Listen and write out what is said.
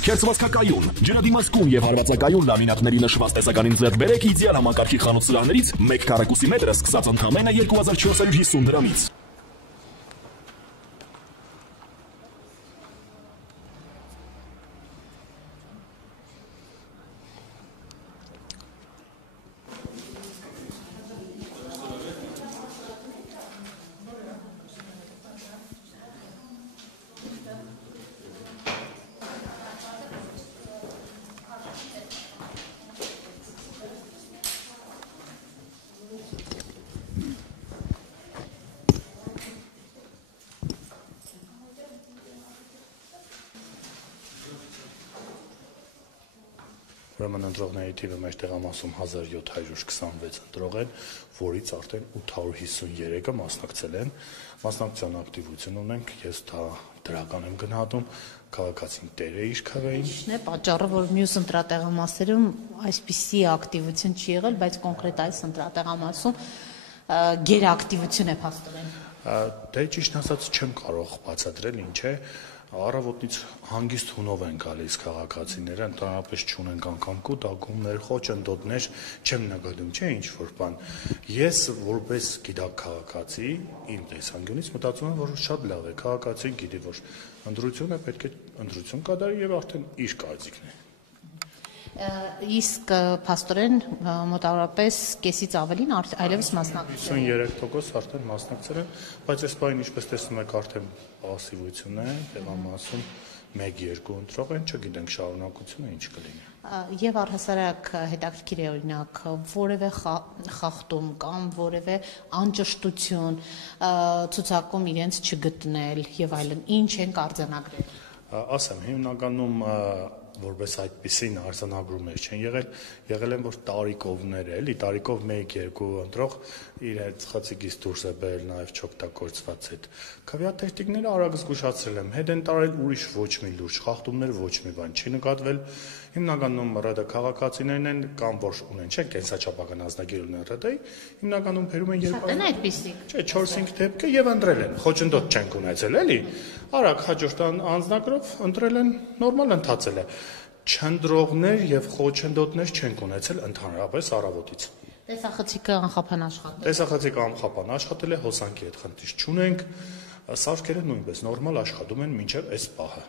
Քերծվածքակայուն, ջրադիմացկուն եւ հարվածակայուն լամինատների նշված տեսականին ձեռք բերեք իդեալ համակարգի խանութ սրահներից 1 քառակուսի մետրը սկսած ընդամենը 2450 դրամից։ Ուրեմն ընտրողների թիվը մեր տեղամասում 1726 ընտրող են, որից արդեն 853-ը մասնակցել են, մասնակցության ակտիվություն ունենք, ես դա դրական եմ գնահատում, քաղաքացին տեր է իր քվեին։ Ինչն է պատճառը, որ մյուս ընտրատեղամասերում այսպիսի ակտիվություն չի եղել, բայց կոնկրետ այս ընտրատեղամասում գերակտիվություն է փաստորեն։ Դե ճիշտ ասած չեմ կարող բացատրել ինչ է, առավոտից հանգիստ հունով են գալիս քաղաքացիները, ընդհանրապես չունենք անգամ կուտակումներ, խոչընդոտներ, չեմ նկատում, չէ, ինչ-որ բան։ Ես որպես գիտակ քաղաքացի, իմ տեսանկյունից մտածում եմ, որ շատ լավ է, քաղաքացին գիտի, որ ընտրությունը պետք է ընտրություն կատարի եւ արդեն իր կարծիքն է։ Իսկ փաստորեն մոտավորապես կեսից ավելին այլևս մասնակցել են։ 53% արդեն մասնակցել են, բայց այս բանը ինչպես տեսնում եք արդեն պասիվություն է, տեղամասում 1-2 ընտրող են, չգիտենք շարունակությունը ինչ կլինի։ Եվ առհասարակ հետաքրքիր է օրինակ որևէ խախտում կամ որևէ անճշտություն ցուցակում իրենց չգտնել եւ այլն, ինչ են արձանագրել։ Ասեմ, հիմնականում որպես այդպիսին արձանագրումներ չեն եղել են որ տարիքովներ էլի, տարիքով 1-2 ընտրող իրենց խցիկից դուրս է բերել նաև չօգտագործված այդ քվեաթերթիկները արագ զգուշացրել եմ, հետ են տարել ուրիշ ոչ մի լուրջ խախտումներ, ոչ մի բան չի նկատվել, հիմնականում ՌԴ քաղաքացիներն են կամ որ ունեն չէ կենսաչափական ազնագիր ունեն ՌԴ-ի, հիմնականում բերում են Շատ են այդպիսի։ Չէ, 4-5 դեպք է եւ ընտրել են, խոչընդոտ չենք ունեցել էլի, արագ հաջորդ անձնագրով ընտրել են, նորմալ ընթացել է։ Չնդրողներ եւ խոչընդոտներ չենք ունեցել ընդհանրապես առավոտից։ Տեսախցիկը անխափան աշխատել։ Տեսախցիկը անխափան աշխատել է, հոսանքի հետ խնդիր չունենք, սարքերը նույնպես նորմալ աշխատում են մինչև այս պահը։